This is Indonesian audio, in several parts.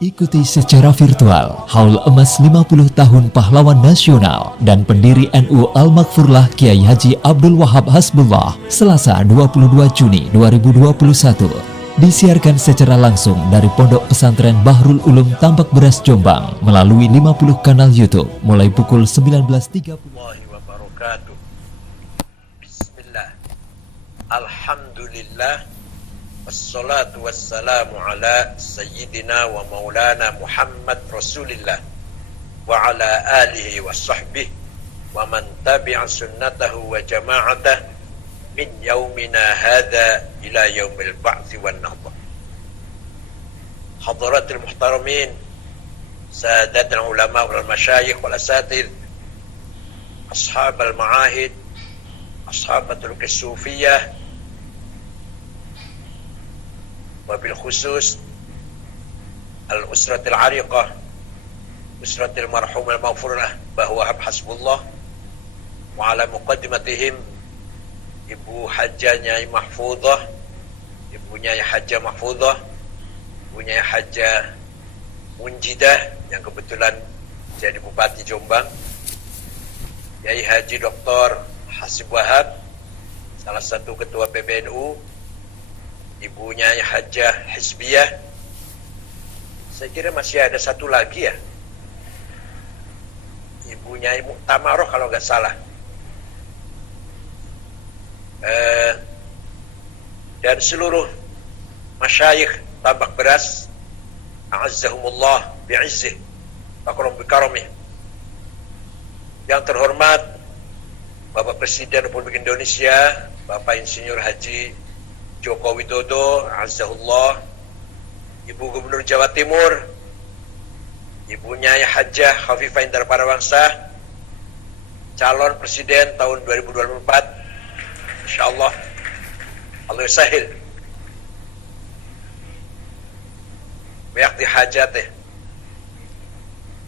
Ikuti secara virtual Haul Emas 50 Tahun Pahlawan Nasional dan pendiri NU Al-Maghfurlah Kiai Haji Abdul Wahab Hasbullah Selasa 22 Juni 2021. Disiarkan secara langsung dari Pondok Pesantren Bahrul Ulum Tambak Beras Jombang melalui 50 kanal YouTube mulai pukul 19.30. Bismillah. Alhamdulillah. Wassalatu wassalamu ala sayyidina wa maulana Muhammad Rasulillah wa ala alihi wa sahbihi wa man tabi'a sunnatahu wa jama'atah min yaumina hadha ila yaumil ba'thi wan nahdah. Hadaratul muhtaramin, sadatul ulama wal masyayikh wal asatidh, ashabal ma'ahid, ashabatul kisufiyah, wabil khusus al-usratil ariqah, usratil marhum al-maghfurlah bahwa Hasbullah, wa ala muqaddimatihim Ibu Hajjah Nyai Mahfudah, Ibu Nyai Hajjah Mahfudah, Ibu Nyai Hajjah Munjidah yang kebetulan jadi Bupati Jombang, Yai Haji Dr. Hasib Wahab, salah satu ketua PBNU, Ibunya Hajjah Hizbiyah. Saya kira masih ada satu lagi ya, Ibunya Muktamaroh kalau nggak salah. Dan seluruh masyayikh Tambak Beras, a'azzahumullah bi'izzih wa karam bikaramih. Yang terhormat Bapak Presiden Republik Indonesia, Bapak Insinyur Haji Joko Widodo, azahullah, Ibu Gubernur Jawa Timur, Ibunya Hajjah Khafifah Indar Parawangsa, calon presiden tahun 2024, insyaallah Allah sahil wayaqdi hajatih.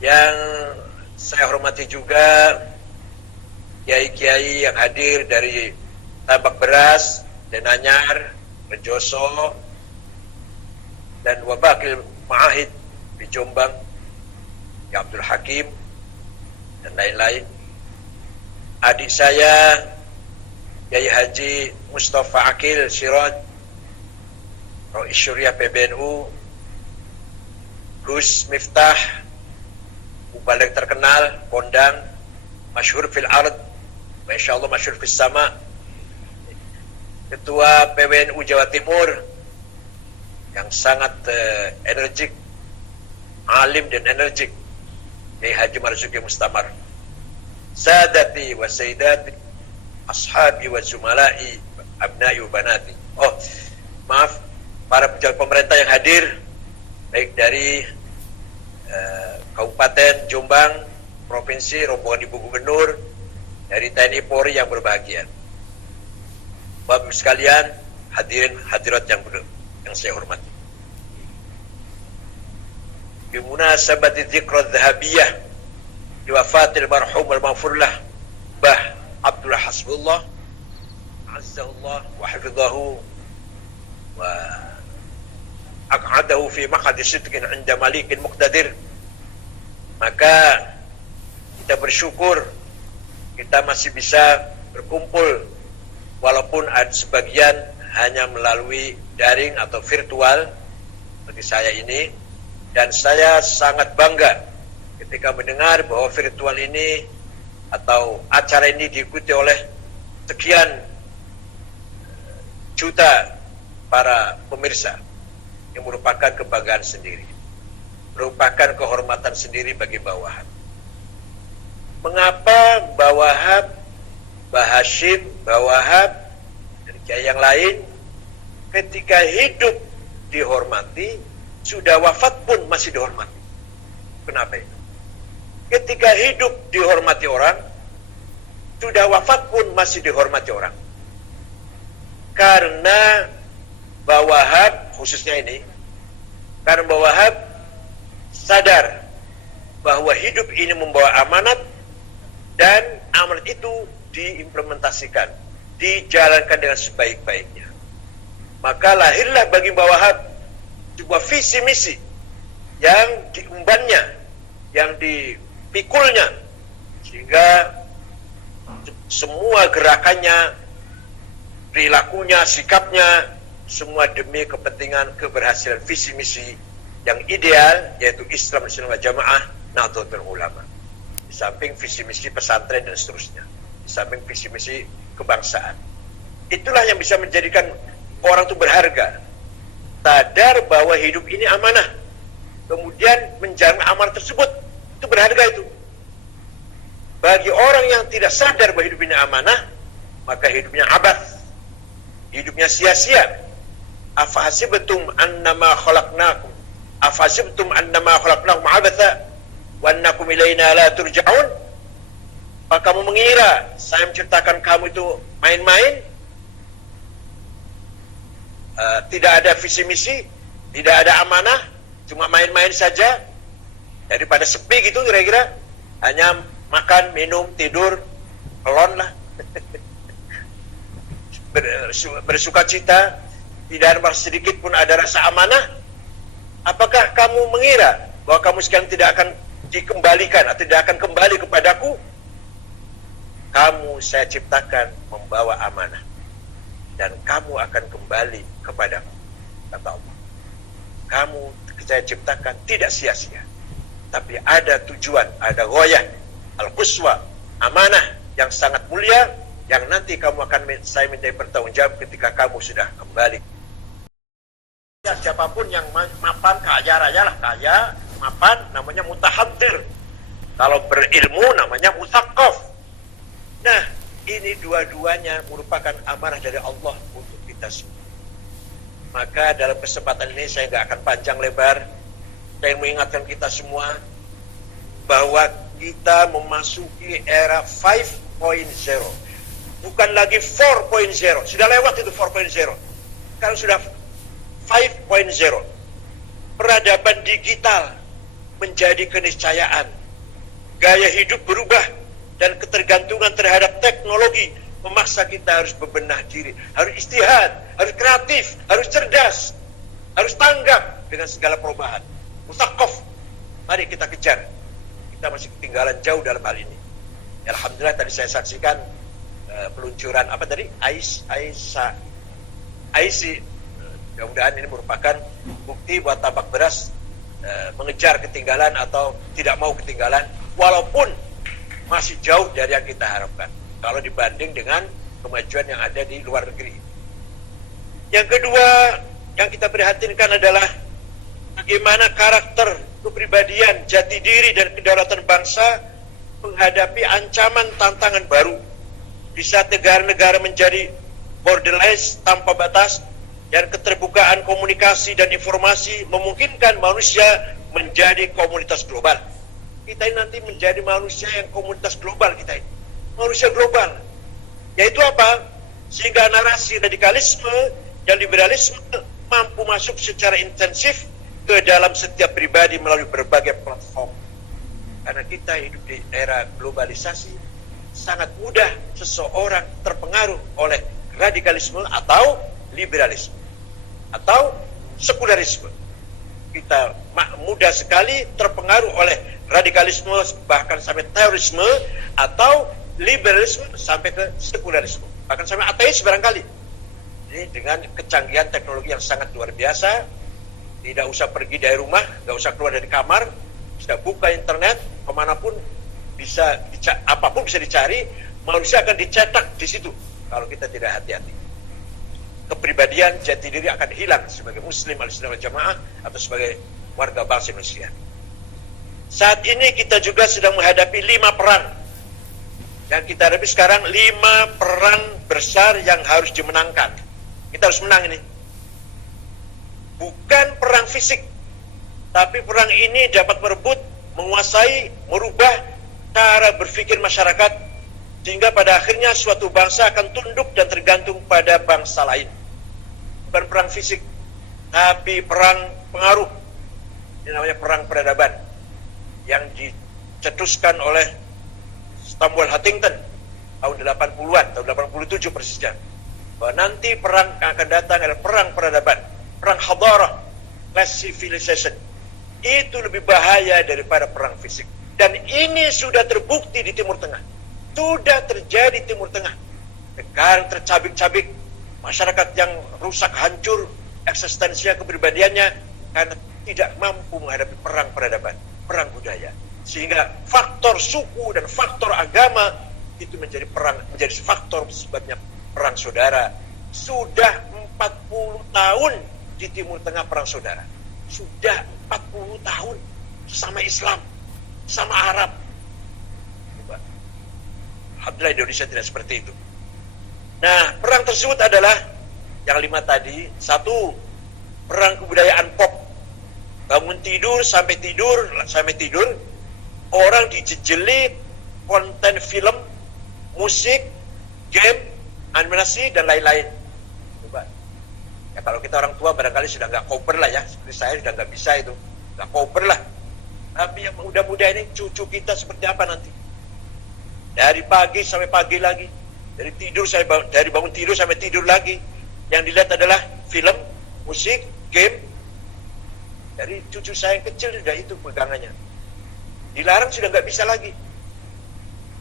Yang saya hormati juga kiai-kiai yang hadir dari Tambak Beras, Denanyar, Rejoso, dan Wabakil Ma'ahid di Jombang, ya Abdul Hakim, dan lain-lain. Adik saya, Yai Haji Mustafa Akil Siraj, Rois Syuriah PBNU, Gus Miftah, Mubalik terkenal, kondang, masyhur fil ard, Masya Allah masyhur fis sama, Ketua PWNU Jawa Timur yang sangat energik, alim dan energik, Kiai Haji Marzuki Mustamar. Sadati wa sayyidati, ashabi wa zumala'i, abna'i wa banati. Oh, maaf, para pejabat pemerintah yang hadir, baik dari Kabupaten Jombang, Provinsi, rombongan Ibu Gubernur, dari TNI Polri yang berbahagia. Bapak sekalian, hadirin hadirat yang saya hormati. Bimunasabati dzikra dzahabiyah liwafatil marhum al-maghfurlah Bah Abdullah Hasbullah, azzahullah wa hafidhahu wa aq'adahu fi maq'adi sidqin 'inda malikin muqtadir. Maka kita bersyukur kita masih bisa berkumpul, walaupun ada sebagian hanya melalui daring atau virtual bagi saya ini, dan saya sangat bangga ketika mendengar bahwa virtual ini atau acara ini diikuti oleh sekian juta para pemirsa, yang merupakan kebanggaan sendiri, merupakan kehormatan sendiri bagi Mbah Wahab. Mengapa Mbah Wahab, Mbah Hashim, Mbah Wahab, dan kiai yang lain ketika hidup dihormati, sudah wafat pun masih dihormati? Kenapa itu? Ketika hidup dihormati orang, sudah wafat pun masih dihormati orang. Karena Mbah Wahab khususnya ini, karena Mbah Wahab sadar bahwa hidup ini membawa amanat, dan amanat itu diimplementasikan, dijalankan dengan sebaik-baiknya. Maka lahirlah bagi Mbah Wahab sebuah visi misi yang diembannya, yang dipikulnya, sehingga semua gerakannya, perilakunya, sikapnya, semua demi kepentingan keberhasilan visi misi yang ideal, yaitu Islam Sunnah Jamaah Nahdlatul Ulama. Di samping visi misi pesantren dan seterusnya, di samping visi misi kebangsaan. Itulah yang bisa menjadikan orang itu berharga. Sadar bahwa hidup ini amanah, kemudian menjalankan amanah tersebut, itu berharga itu. Bagi orang yang tidak sadar bahwa hidup ini amanah, maka hidupnya abath, hidupnya sia-sia. Afahasibtum annama khalaqnakum abatha wa annakum ilaina la turja'un. Apa kamu mengira saya menciptakan kamu itu main-main? Tidak ada visi misi, tidak ada amanah, cuma main-main saja. Daripada sepi gitu kira-kira, hanya makan, minum, tidur, pelon lah. Bersuka cita, tidak ada sedikit pun ada rasa amanah. Apakah kamu mengira bahwa kamu sekarang tidak akan dikembalikan atau tidak akan kembali kepadaku? Kamu saya ciptakan membawa amanah, dan kamu akan kembali kepadaku, kata Allah. Kamu saya ciptakan tidak sia-sia, tapi ada tujuan, ada ghoyah, al-quswa, amanah yang sangat mulia, yang nanti kamu akan saya minta pertanggungjawab ketika kamu sudah kembali. Ya, siapapun yang mapan, kaya raya lah, kaya, mapan, namanya mutahadir. Kalau berilmu namanya muthaqqaf. Nah, ini dua-duanya merupakan amanah dari Allah untuk kita semua. Maka dalam kesempatan ini saya nggak akan panjang lebar. Saya mengingatkan kita semua bahwa kita memasuki era 5.0. Bukan lagi 4.0. Sudah lewat itu 4.0. Sekarang sudah 5.0. Peradaban digital menjadi keniscayaan. Gaya hidup berubah dan ketergantungan terhadap teknologi memaksa kita harus bebenah diri, harus istihad, harus kreatif, harus cerdas, harus tanggap dengan segala perubahan. Muthaqqaf, mari kita kejar. Kita masih ketinggalan jauh dalam hal ini. Alhamdulillah tadi saya saksikan peluncuran apa tadi? IC. Mudah-mudahan ini merupakan bukti buat tabak beras mengejar ketinggalan atau tidak mau ketinggalan, walaupun masih jauh dari yang kita harapkan kalau dibanding dengan kemajuan yang ada di luar negeri. Yang kedua yang kita prihatinkan adalah bagaimana karakter, kepribadian, jati diri dan kedaulatan bangsa menghadapi ancaman tantangan baru di saat negara-negara menjadi borderless, tanpa batas, dan keterbukaan komunikasi dan informasi memungkinkan manusia menjadi komunitas global. Kita ini nanti menjadi manusia yang komunitas global kita ini. Manusia global. Yaitu apa? Sehingga narasi radikalisme dan liberalisme mampu masuk secara intensif ke dalam setiap pribadi melalui berbagai platform. Karena kita hidup di era globalisasi, sangat mudah seseorang terpengaruh oleh radikalisme atau liberalisme atau sekularisme. Kita mudah sekali terpengaruh oleh radikalisme bahkan sampai terorisme atau liberalisme sampai ke sekularisme, bahkan sampai ateis barangkali. Jadi dengan kecanggihan teknologi yang sangat luar biasa, tidak usah pergi dari rumah, nggak usah keluar dari kamar, sudah buka internet, kemanapun bisa, apapun bisa dicari, manusia akan dicetak di situ kalau kita tidak hati-hati. Kepribadian, jati diri akan hilang sebagai Muslim Ahlussunnah wal Jamaah atau sebagai warga bangsa Indonesia. Saat ini kita juga sedang menghadapi 5 perang. Dan kita hadapi sekarang 5 perang besar yang harus dimenangkan. Kita harus menang ini. Bukan perang fisik, tapi perang ini dapat merebut, menguasai, merubah cara berpikir masyarakat, sehingga pada akhirnya suatu bangsa akan tunduk dan tergantung pada bangsa lain. Bukan perang fisik, tapi perang pengaruh. Ini namanya perang peradaban yang dicetuskan oleh Samuel Huntington tahun 80-an, tahun 87 persisnya. Bahwa nanti perang yang akan datang adalah perang peradaban, perang hadarah, class civilization. itu lebih bahaya daripada perang fisik. Dan ini sudah terbukti di Timur Tengah. Sudah terjadi di Timur Tengah. Negara tercabik-cabik, masyarakat yang rusak, hancur, eksistensinya, kepribadiannya, karena tidak mampu menghadapi perang peradaban, perang budaya. Sehingga faktor suku dan faktor agama itu menjadi faktor sebabnya perang saudara. Sudah 40 tahun di Timur Tengah perang saudara. Sudah 40 tahun sama Islam, sama Arab. Alhamdulillah Indonesia tidak seperti itu. Nah, perang tersebut adalah yang 5 tadi. 1, perang kebudayaan pop. Bangun tidur sampai tidur, orang dijejeli konten film, musik, game, animasi, dan lain-lain. Coba. Ya kalau kita orang tua barangkali sudah nggak kober lah ya, seperti saya sudah nggak bisa itu, nggak kober lah. Tapi yang muda-muda ini cucu kita seperti apa nanti? Dari pagi sampai pagi lagi, dari bangun tidur sampai tidur lagi. Yang dilihat adalah film, musik, game. Dari cucu saya yang kecil sudah itu pegangannya. Dilarang sudah nggak bisa lagi.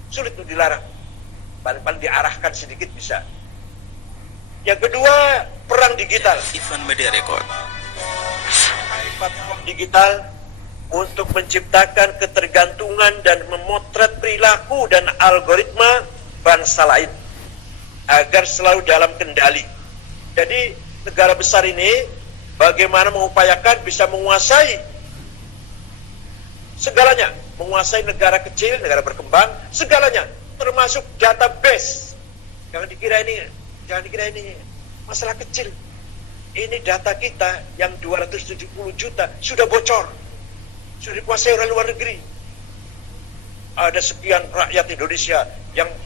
Sulit untuk dilarang. Paling-paling diarahkan sedikit bisa. Yang kedua, perang digital. Ivan Media Record. Platform digital untuk menciptakan ketergantungan dan memotret perilaku dan algoritma bangsa lain agar selalu dalam kendali. Jadi negara besar ini bagaimana mengupayakan bisa menguasai segalanya, menguasai negara kecil, negara berkembang, segalanya, termasuk database. Jangan dikira ini masalah kecil. Ini data kita yang 270 juta sudah bocor, sudah dikuasai oleh luar negeri. Ada sekian rakyat Indonesia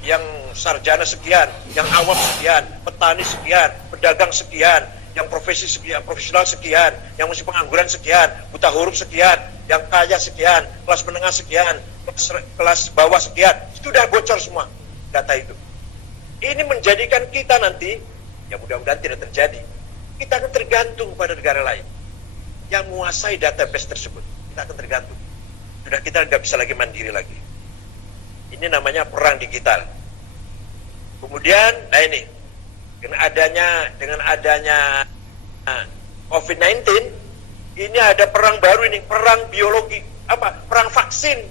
yang sarjana sekian, yang awam sekian, petani sekian, pedagang sekian, yang profesi sekian, profesional sekian, yang masih pengangguran sekian, buta huruf sekian, yang kaya sekian, kelas menengah sekian, kelas bawah sekian, sudah bocor semua data itu. Ini menjadikan kita nanti, ya mudah-mudahan tidak terjadi, kita akan tergantung pada negara lain yang menguasai database tersebut. Kita akan tergantung. Sudah kita nggak bisa lagi mandiri lagi. Ini namanya perang digital. Kemudian, nah ini dengan adanya COVID-19, ini ada perang baru ini, perang biologi, perang vaksin.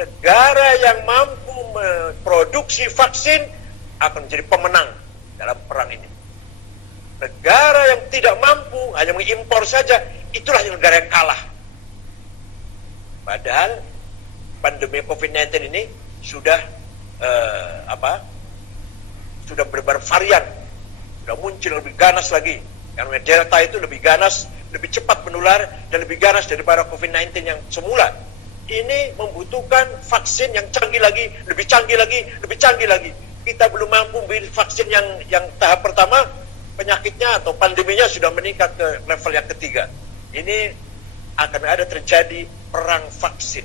Negara yang mampu memproduksi vaksin akan menjadi pemenang dalam perang ini. Negara yang tidak mampu, hanya mengimpor saja, itulah yang negara yang kalah. Padahal pandemi COVID-19 ini sudah sudah bervarian, sudah muncul lebih ganas lagi. Karena Delta itu lebih ganas, lebih cepat menular, dan lebih ganas daripada COVID-19 yang semula. Ini membutuhkan vaksin yang canggih lagi, lebih canggih lagi, lebih canggih lagi. Kita belum mampu membeli vaksin yang tahap pertama, penyakitnya atau pandeminya sudah meningkat ke level yang ketiga. Ini akan ada terjadi perang vaksin.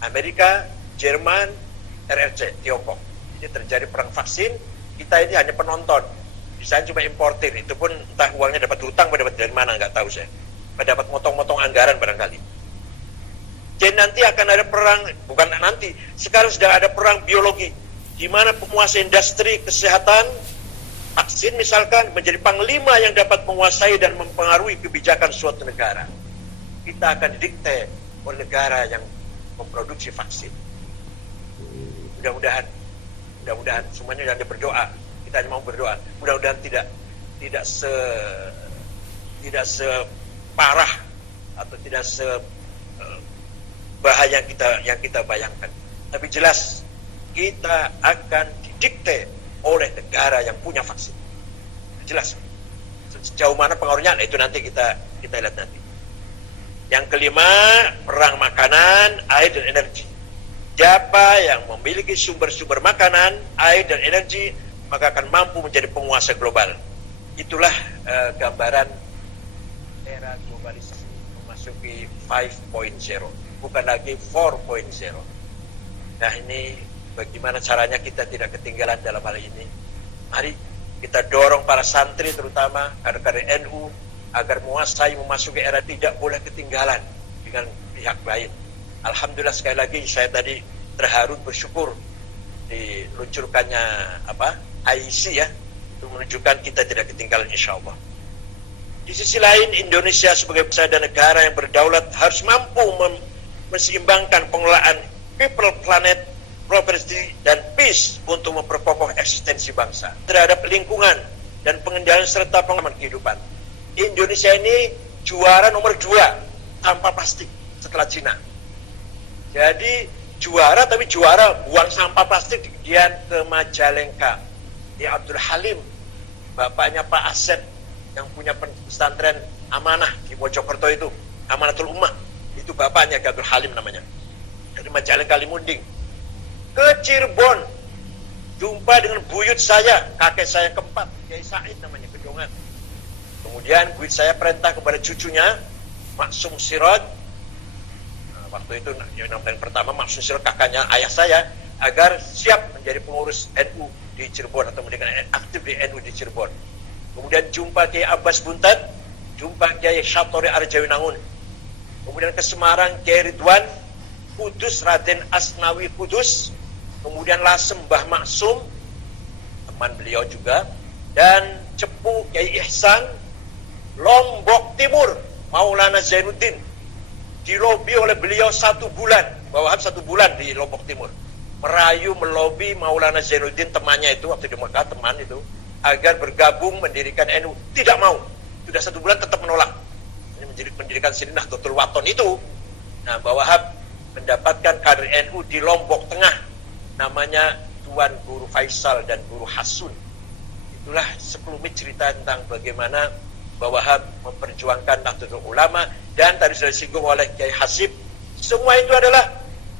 Amerika, Jerman, RRC, Tiongkok. Ini terjadi perang vaksin. Kita ini hanya penonton. Bisa cuma importir. Itu pun entah uangnya dapat hutang atau dapat dari mana, nggak tahu saya. Dapat motong-motong anggaran barangkali. Jadi nanti akan ada perang, bukan nanti, sekarang sedang ada perang biologi, di mana penguasa industri kesehatan, vaksin misalkan, menjadi panglima yang dapat menguasai dan mempengaruhi kebijakan suatu negara. Kita akan didikte oleh negara yang memproduksi vaksin. Mudah-mudahan semuanya jangan berdoa. Kita hanya mau berdoa. Mudah-mudahan tidak separah atau tidak bahaya yang kita bayangkan. Tapi jelas kita akan didikte oleh negara yang punya vaksin. Jelas. Sejauh mana pengaruhnya, nah itu nanti kita lihat nanti. Yang kelima, perang makanan, air dan energi. Siapa yang memiliki sumber-sumber makanan, air dan energi, maka akan mampu menjadi penguasa global. Itulah gambaran era globalisasi memasuki 5.0, bukan lagi 4.0. Nah ini bagaimana caranya kita tidak ketinggalan dalam hal ini. Mari kita dorong para santri terutama kader-kader NU agar menguasai memasuki era tidak boleh ketinggalan dengan pihak lain. Alhamdulillah sekali lagi saya tadi terharu bersyukur diluncurkannya IC ya, untuk menunjukkan kita tidak ketinggalan insya Allah. Di sisi lain, Indonesia sebagai bangsa dan negara yang berdaulat harus mampu menseimbangkan pengelolaan people, planet, property, dan peace untuk memperkokoh eksistensi bangsa terhadap lingkungan dan pengendalian serta pengaman kehidupan. Indonesia ini juara nomor 2 tanpa plastik setelah Cina. Jadi juara, tapi juara buang sampah plastik kemudian ke Majalengka. Di Abdul Halim, bapaknya Pak Asep yang punya pesantren Amanah di Mojokerto itu, Amanatul Ummah, itu bapaknya Abdul Halim namanya. Dari Majalengka Limunding ke Cirebon, jumpa dengan buyut saya, kakek saya keempat, Kiai Said namanya, Gedongan. Kemudian buyut saya perintah kepada cucunya Maksum Siraj, waktu itu yang pertama Maksum Siraj kakaknya ayah saya, agar siap menjadi pengurus NU di Cirebon atau menjadi aktif di NU di Cirebon. Kemudian jumpa Kiai Abbas Buntat, jumpa Kiai Syatori Arjawinangun. Kemudian ke Semarang Kiai Ridwan, Kudus Raden Asnawi Kudus, kemudian Lasem Mbah Maksum, teman beliau juga, dan Cepu Kiai Ihsan, Lombok Timur Maulana Zainuddin, dilobi oleh beliau 1 bulan, bahwa 1 bulan di Lombok Timur, merayu melobi Maulana Zainuddin temannya itu waktu di Mekah, teman itu, agar bergabung mendirikan NU. Tidak mau, sudah 1 bulan tetap menolak. Ini mendirikan sini Nahdlatul Wathon itu. Nah, Mbah Wahab mendapatkan kader NU di Lombok Tengah, namanya Tuan Guru Faisal dan Guru Hasun. Itulah sekelumit cerita tentang bagaimana Mbah Wahab memperjuangkan Nahdlatul Ulama. Dan tadi sudah disinggung oleh Kiai Hasib, semua itu adalah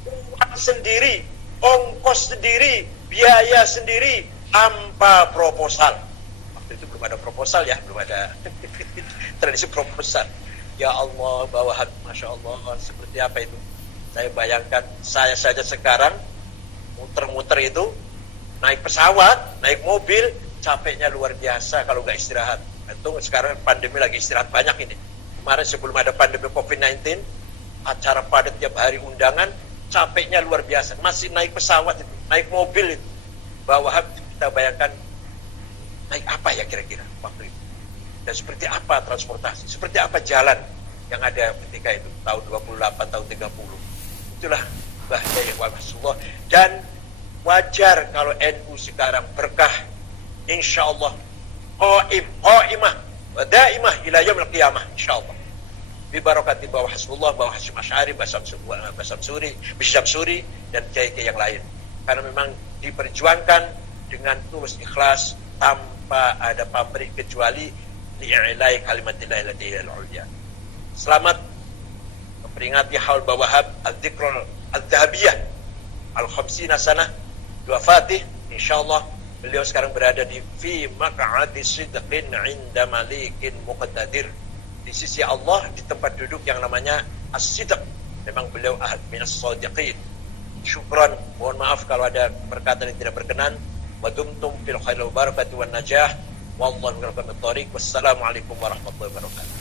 uang sendiri, ongkos sendiri, biaya sendiri, tanpa proposal. Waktu itu belum ada proposal ya, belum ada tradisi proposal. Ya Allah, Mbah Wahab, Masya Allah, seperti apa itu? Saya bayangkan, saya saja sekarang muter-muter itu, naik pesawat, naik mobil, capeknya luar biasa kalau nggak istirahat. Itu sekarang pandemi lagi istirahat banyak ini. Kemarin sebelum ada pandemi COVID-19, acara padat tiap hari undangan, capeknya luar biasa. Masih naik pesawat itu, naik mobil itu. Mbah Wahab, kita bayangkan naik apa ya kira-kira waktu itu, dan seperti apa transportasi, seperti apa jalan yang ada ketika itu tahun 28, tahun 30. Itulah Mbah Yai Rasulullah. Dan wajar kalau NU sekarang berkah, insya Allah qaimah wa daimah ila yaumil qiyamah insyaallah, bi barakati Mbah Hasbullah, Mbah Hasyim Asy'ari, Mbah Syamsuri, dan kiai-kiai yang lain. Karena memang diperjuangkan dengan tulus ikhlas tanpa ada pamrih kecuali li'ilai kalimatillah ilatil ulya. Selamat memperingati haul Mbah Wahab al-dzikrul al-dhahabiyah al-khamsina sanah Fatih. Insyaallah beliau sekarang berada di fi maq'adi sidqin 'inda malikin muqtadir, di sisi Allah, di tempat duduk yang namanya as-sidq. Memang beliau ahad minas shadiqin. Syukran, mohon maaf kalau ada perkataan yang tidak berkenan. Wa dumtum fil khairi wal barakati wan najah. Wallahu a'lam bishawab. Wassalamualaikum warahmatullahi wabarakatuh.